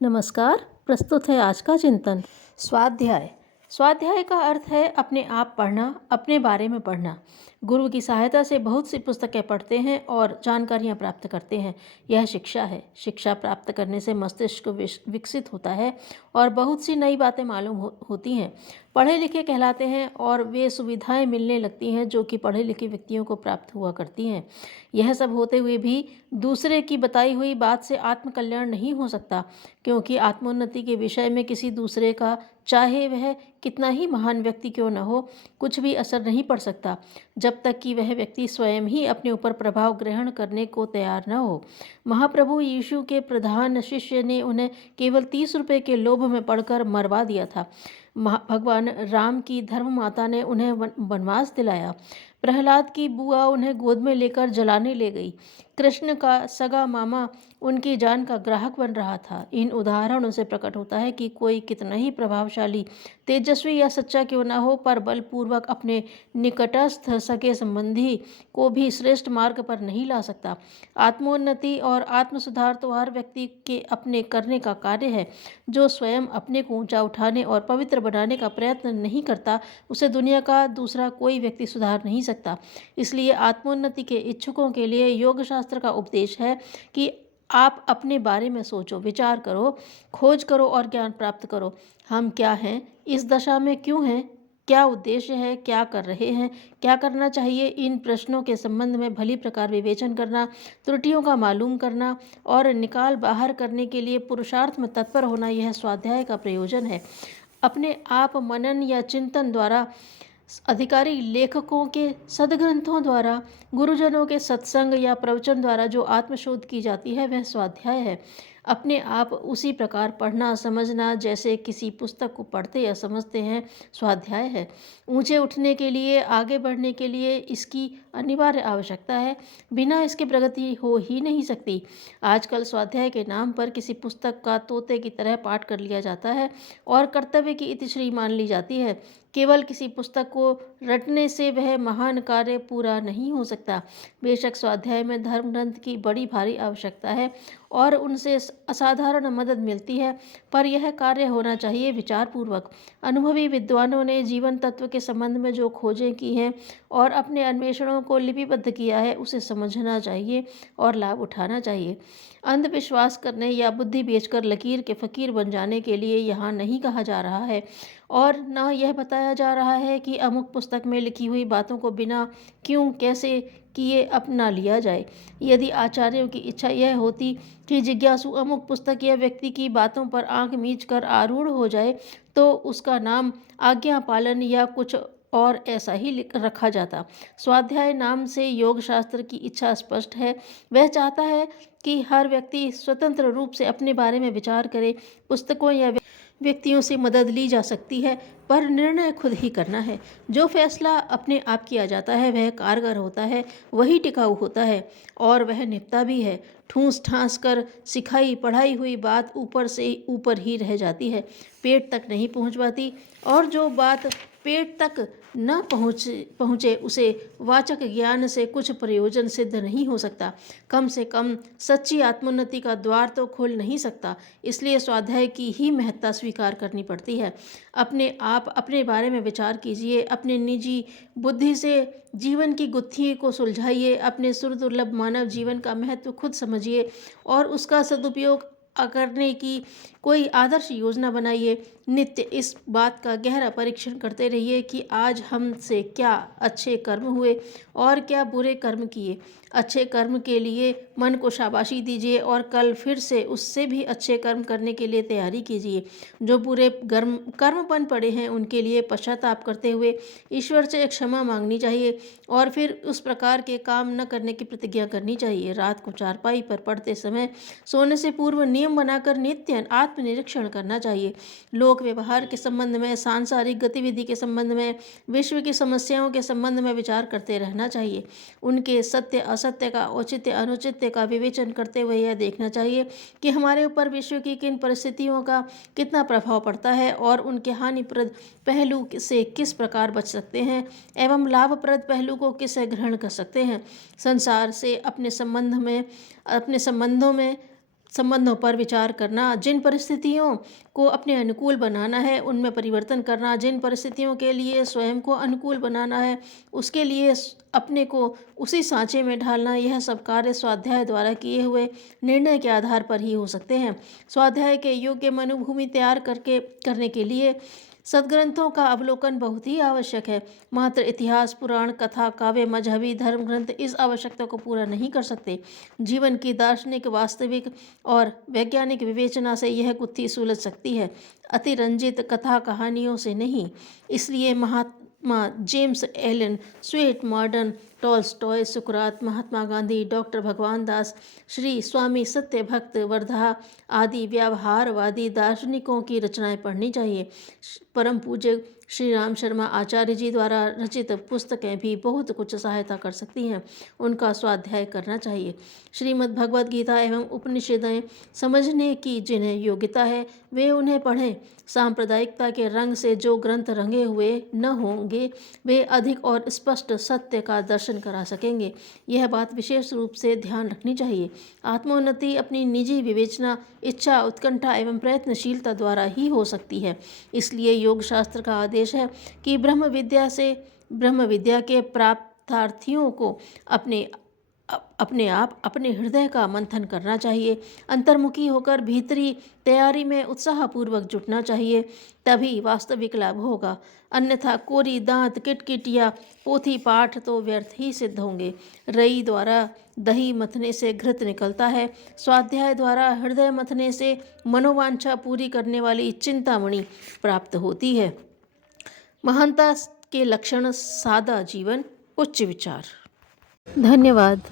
नमस्कार। प्रस्तुत है आज का चिंतन। स्वाध्याय। स्वाध्याय का अर्थ है अपने आप पढ़ना, अपने बारे में पढ़ना। गुरु की सहायता से बहुत सी पुस्तकें पढ़ते हैं और जानकारियाँ प्राप्त करते हैं। यह शिक्षा है। शिक्षा प्राप्त करने से मस्तिष्क विकसित होता है और बहुत सी नई बातें मालूम होती हैं। पढ़े लिखे कहलाते हैं और वे सुविधाएं मिलने लगती हैं जो कि पढ़े लिखे व्यक्तियों को प्राप्त हुआ करती हैं। यह सब होते हुए भी दूसरे की बताई हुई बात से आत्मकल्याण नहीं हो सकता, क्योंकि आत्मोन्नति के विषय में किसी दूसरे का, चाहे वह कितना ही महान व्यक्ति क्यों न हो, कुछ भी असर नहीं पड़ सकता जब तक कि वह व्यक्ति स्वयं ही अपने ऊपर प्रभाव ग्रहण करने को तैयार न हो। महाप्रभु यीशु के प्रधान शिष्य ने उन्हें केवल 30 रुपये के लोभ में पढ़कर मरवा दिया था। भगवान राम की धर्म माता ने उन्हें वनवास दिलाया। प्रहलाद की बुआ उन्हें गोद में लेकर जलाने ले गई। कृष्ण का सगा मामा उनकी जान का ग्राहक बन रहा था। इन उदाहरणों से प्रकट होता है कि कोई कितना ही प्रभावशाली, तेजस्वी या सच्चा क्यों न हो, पर बलपूर्वक अपने निकटस्थ सगे संबंधी को भी श्रेष्ठ मार्ग पर नहीं ला सकता। आत्मोन्नति और आत्मसुधार तो हर व्यक्ति के अपने करने का कार्य है। जो स्वयं अपने को ऊंचा उठाने और पवित्र बनाने का प्रयत्न नहीं करता, उसे दुनिया का दूसरा कोई व्यक्ति सुधार नहीं सकता। इसलिए आत्मोन्नति के इच्छुकों के लिए योग शास्त्र का उपदेश है कि आप अपने बारे में सोचो, विचार करो, खोज करो और ज्ञान प्राप्त करो। हम क्या हैं, इस दशा में क्यों हैं, क्या उद्देश्य है, क्या कर रहे हैं, क्या करना चाहिए, इन प्रश्नों के संबंध में भली प्रकार विवेचन करना, त्रुटियों का मालूम करना और निकाल बाहर करने के लिए पुरुषार्थ में तत्पर होना, यह स्वाध्याय का प्रयोजन है। अपने आप मनन या चिंतन द्वारा, अधिकारी लेखकों के सदग्रंथों द्वारा, गुरुजनों के सत्संग या प्रवचन द्वारा जो आत्मशोध की जाती है, वह स्वाध्याय है। अपने आप उसी प्रकार पढ़ना समझना जैसे किसी पुस्तक को पढ़ते या समझते हैं, स्वाध्याय है। ऊंचे उठने के लिए, आगे बढ़ने के लिए इसकी अनिवार्य आवश्यकता है। बिना इसके प्रगति हो ही नहीं सकती। आजकल स्वाध्याय के नाम पर किसी पुस्तक का तोते की तरह पाठ कर लिया जाता है और कर्तव्य की इतिश्री मान ली जाती है। केवल किसी पुस्तक को रटने से वह महान कार्य पूरा नहीं हो सकता। बेशक स्वाध्याय में धर्म ग्रंथ की बड़ी भारी आवश्यकता है और उनसे असाधारण मदद मिलती है, पर यह कार्य होना चाहिए विचारपूर्वक। अनुभवी विद्वानों ने जीवन तत्व के संबंध में जो खोजें की हैं और अपने अन्वेषणों को लिपिबद्ध किया है, उसे समझना चाहिए और लाभ उठाना चाहिए। अंधविश्वास करने या बुद्धि बेचकर लकीर के फकीर बन जाने के लिए यहाँ नहीं कहा जा रहा है, और न यह बताया जा रहा है कि अमुक पुस्तक में लिखी हुई बातों को बिना क्यों कैसे किए अपना लिया जाए। यदि आचार्यों की इच्छा यह होती कि जिज्ञासु अमुक पुस्तक या व्यक्ति की बातों पर आंख मीच कर आरूढ़ हो जाए, तो उसका नाम आज्ञा पालन या कुछ और ऐसा ही रखा जाता। स्वाध्याय नाम से योग शास्त्र की इच्छा स्पष्ट है। वह चाहता है कि हर व्यक्ति स्वतंत्र रूप से अपने बारे में विचार करे। पुस्तकों या व्यक्तियों से मदद ली जा सकती है, पर निर्णय खुद ही करना है। जो फैसला अपने आप किया जाता है वह कारगर होता है, वही टिकाऊ होता है और वह निभता भी है। ठूंस ठांस कर सिखाई पढ़ाई हुई बात ऊपर से ऊपर ही रह जाती है, पेट तक नहीं पहुंच पाती, और जो बात पेट तक न पहुँचे उसे वाचक ज्ञान से कुछ प्रयोजन सिद्ध नहीं हो सकता। कम से कम सच्ची आत्मोन्नति का द्वार तो खोल नहीं सकता। इसलिए स्वाध्याय की ही महत्ता स्वीकार करनी पड़ती है। अपने आप अपने बारे में विचार कीजिए, अपने निजी बुद्धि से जीवन की गुत्थी को सुलझाइए, अपने सुरदुर्लभ मानव जीवन का महत्व खुद समझिए और उसका सदुपयोग करने की कोई आदर्श योजना बनाइए। नित्य इस बात का गहरा परीक्षण करते रहिए कि आज हमसे क्या अच्छे कर्म हुए और क्या बुरे कर्म किए। अच्छे कर्म के लिए मन को शाबाशी दीजिए और कल फिर से उससे भी अच्छे कर्म करने के लिए तैयारी कीजिए। जो बुरे कर्म बन पड़े हैं उनके लिए पश्चाताप करते हुए ईश्वर से क्षमा मांगनी चाहिए और फिर उस प्रकार के काम न करने की प्रतिज्ञा करनी चाहिए। रात को चारपाई पर पड़ते समय सोने से पूर्व नियम बनाकर नित्य आत्मनिरीक्षण करना चाहिए। लोक व्यवहार के संबंध में, सांसारिक गतिविधि के संबंध में, विश्व की समस्याओं के संबंध में विचार करते रहना चाहिए। उनके सत्य असत्य का, औचित्य अनुचित्य का विवेचन करते हुए यह देखना चाहिए कि हमारे ऊपर विश्व की किन परिस्थितियों का कितना प्रभाव पड़ता है और उनके हानिप्रद पहलू से किस प्रकार बच सकते हैं एवं लाभप्रद पहलू को किसे ग्रहण कर सकते हैं। संसार से अपने संबंधों में संबंधों पर विचार करना, जिन परिस्थितियों को अपने अनुकूल बनाना है उनमें परिवर्तन करना, जिन परिस्थितियों के लिए स्वयं को अनुकूल बनाना है उसके लिए अपने को उसी सांचे में ढालना, यह सब कार्य स्वाध्याय द्वारा किए हुए निर्णय के आधार पर ही हो सकते हैं। स्वाध्याय के योग्य मनोभूमि तैयार करने के लिए सद्ग्रंथों का अवलोकन बहुत ही आवश्यक है। मात्र इतिहास, पुराण, कथा, काव्य, मजहबी धर्म ग्रंथ इस आवश्यकता को पूरा नहीं कर सकते। जीवन की दार्शनिक, वास्तविक और वैज्ञानिक विवेचना से यह गुत्थी सुलझ सकती है, अतिरंजित कथा कहानियों से नहीं। इसलिए Mahatma James Allen Swett, modern Tolstoy, सुकरात, महात्मा गांधी, डॉक्टर भगवान दास, श्री स्वामी सत्यभक्त वर्धा आदि व्यवहारवादी दार्शनिकों की रचनाएं पढ़नी चाहिए। परम पूज्य श्री राम शर्मा आचार्य जी द्वारा रचित पुस्तकें भी बहुत कुछ सहायता कर सकती हैं, उनका स्वाध्याय करना चाहिए। श्रीमद् भगवद गीता एवं उपनिषदें समझने की जिन्हें योग्यता है वे उन्हें पढ़ें। सांप्रदायिकता के रंग से जो ग्रंथ रंगे हुए न होंगे वे अधिक और स्पष्ट सत्य का दर्शन करा सकेंगे। यह बात विशेष रूप से ध्यान रखनी चाहिए। आत्मोन्नति अपनी निजी विवेचना, इच्छा, उत्कंठा एवं प्रयत्नशीलता द्वारा ही हो सकती है। इसलिए योग शास्त्र का आदेश है कि ब्रह्म विद्या के प्राप्तार्थियों को अपने आप अपने हृदय का मंथन करना चाहिए, अंतर्मुखी होकर भीतरी तैयारी में उत्साहपूर्वक जुटना चाहिए, तभी वास्तविक लाभ होगा। अन्यथा कोरी दांत, किटकिट या पोथी पाठ तो व्यर्थ ही सिद्ध होंगे। रई द्वारा दही मथने से घृत निकलता है, स्वाध्याय द्वारा हृदय मथने से मनोवांछा पूरी करने वाली चिंतामणि प्राप्त होती है। महानता के लक्षण: सादा जीवन, उच्च विचार। धन्यवाद।